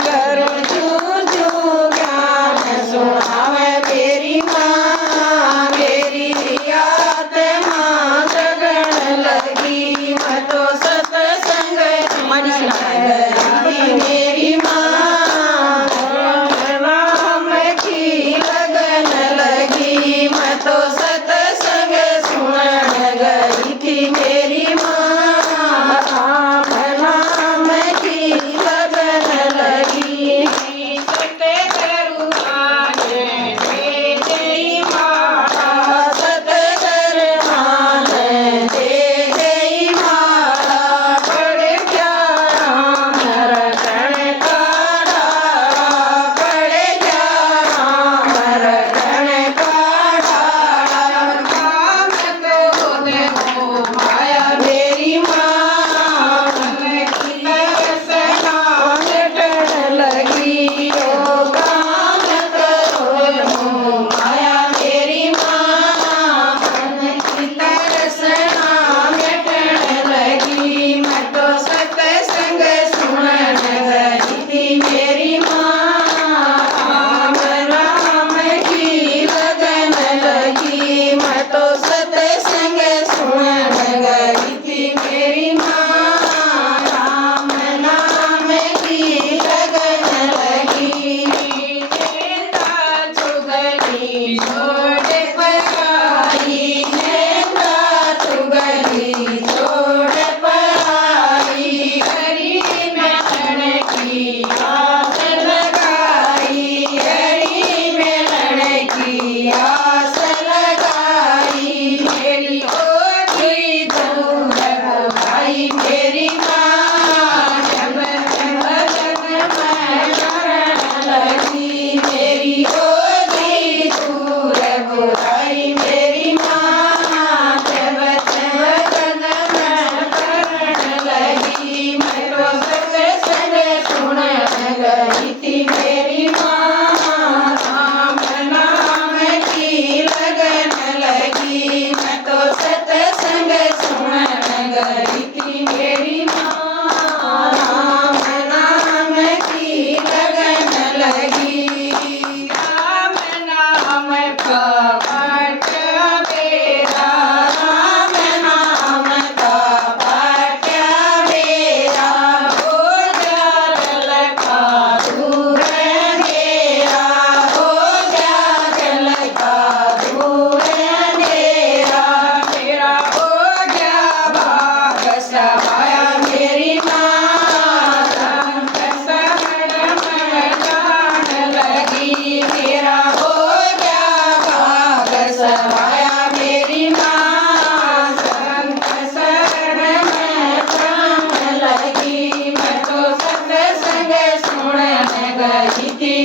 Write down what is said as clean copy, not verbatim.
करूं चूं चूं ज्ञान सुनावे मेरी माँ। मेरी आत्मा जगण लगी मैं तो सत्संग गई। मेरी माँ नाम की लगन लगी मैं तो सत्संग सुनन गई थी। मेरी माँ नाम की लगन लगी। सत्य करुणान दे गई माला सत्य करुणान दे गई माला। बड़े प्यारा रटन का डाला बड़े प्यारा रटन का डाला। काम तो देखो माया मेरी माँ की तरसना मिटन लगी। ओ काम करो माया मेरी माँ की तरसना मिटन लगी। मैं तो सत्संग सुनन गई थी। मेरी माँ राम की लगन लगी मैं तो सत्संग सुनन गई थी। मेरी माँ राम नाम की लगन लगी। नेता चुगली छोड़ पराई नेता चुगली छोड़ पराई। हरी मिलन की आस लगाई हरी मिलन की आस लगाई। मेरी ओटी दूर भाई मेरी माँ जब जब मैं शरण लगी। मेरी ओटी दूर बुराई मेरी माँ जब जब मैं शरण लगी। मैं तो सत्संग सुनन गई थी। मेरी माँ राम नाम की लगन लगी मैं तो सत्संग सुनन गई थी। मेरी माँ राम नाम की लगन लगी। राम नाम का पाठ मेरा राम नाम का पाठ मेरा। हो जा जल का दूर अंधेरा हो जा जल का दूर अंधेरा। मेरा हो गया भाग समाया मेरी माँ संत शरण में जान लगी। मेरा हो गया भाग समाया मेरी माँ संत शरण में जान लगी। मैं तो सत्संग सुनन गई थी।